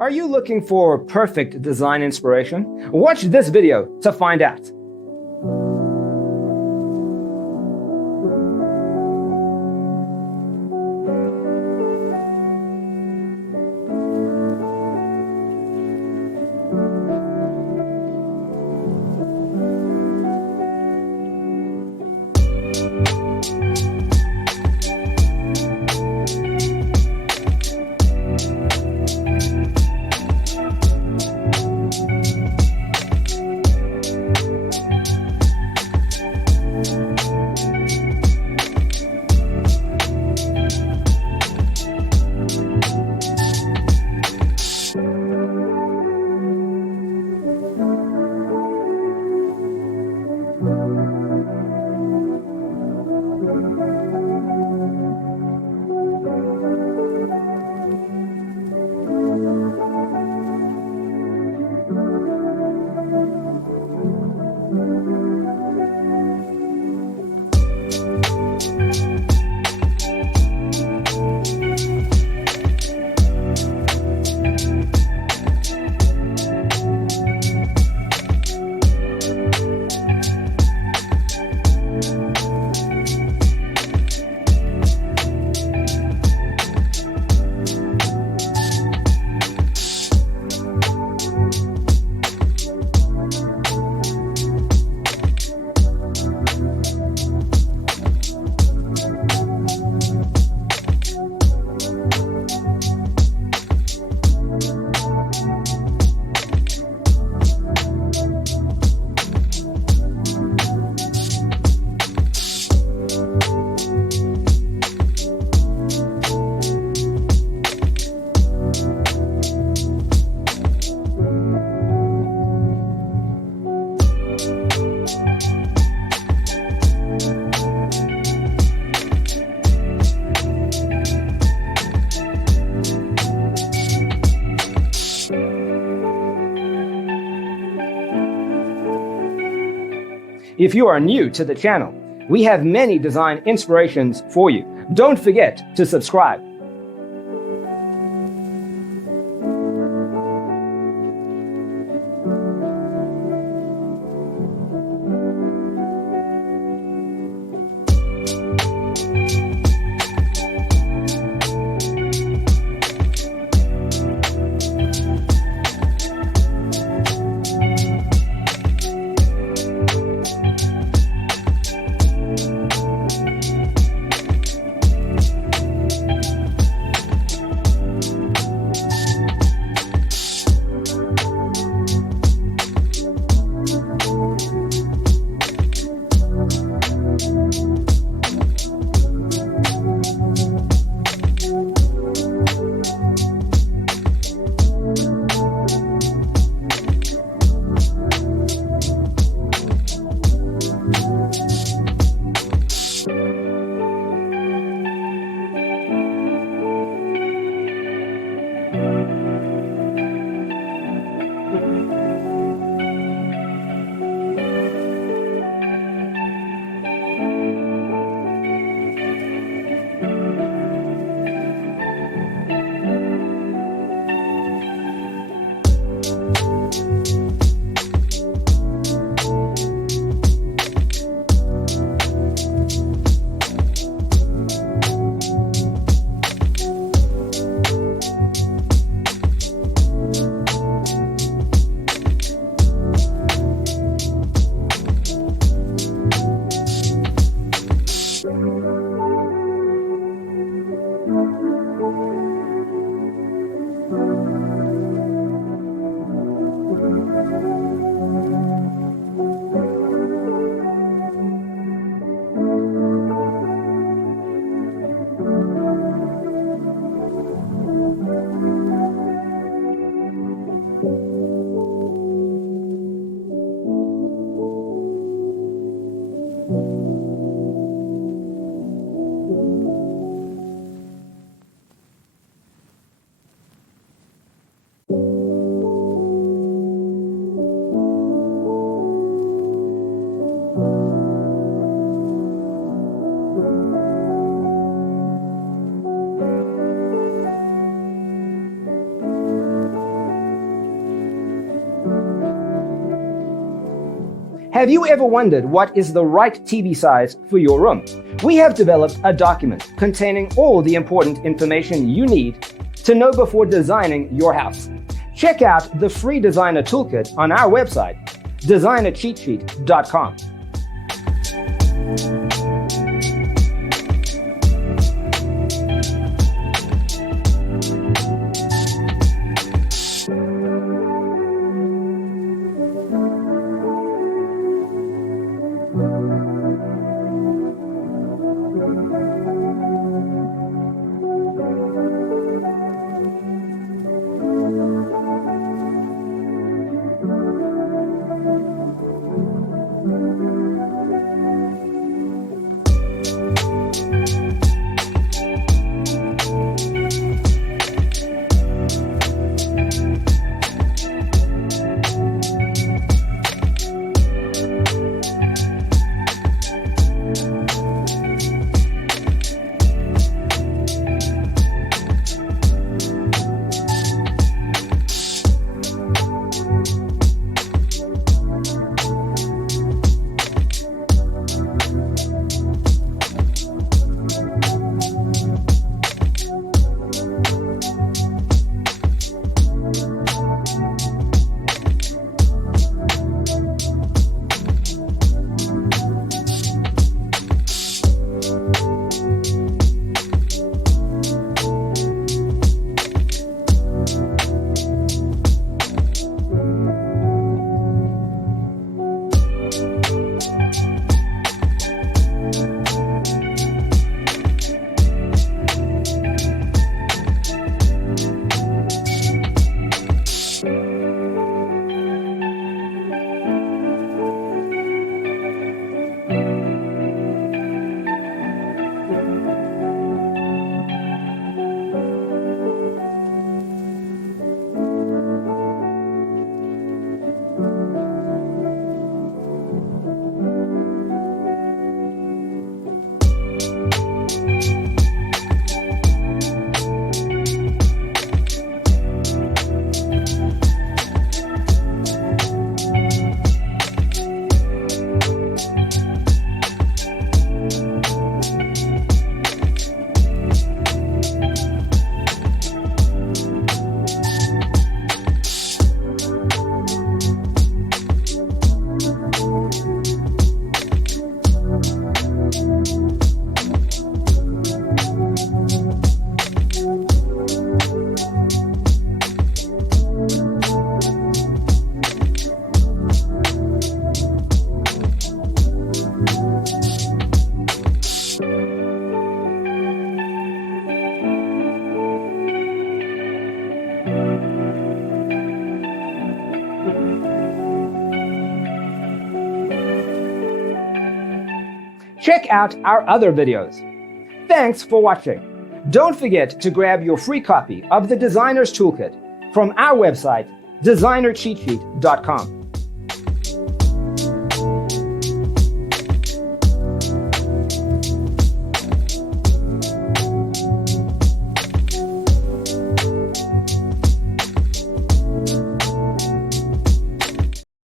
Are you looking for perfect design inspiration? Watch this video to find out. If you are new to the channel, we have many design inspirations for you. Don't forget to subscribe. Have you ever wondered what is the right TV size for your room? We have developed a document containing all the important information you need to know before designing your house. Check out the free designer toolkit on our website, designercheatsheet.com. Check out our other videos. Thanks for watching. Don't forget to grab your free copy of the Designer's Toolkit from our website, designercheatsheet.com.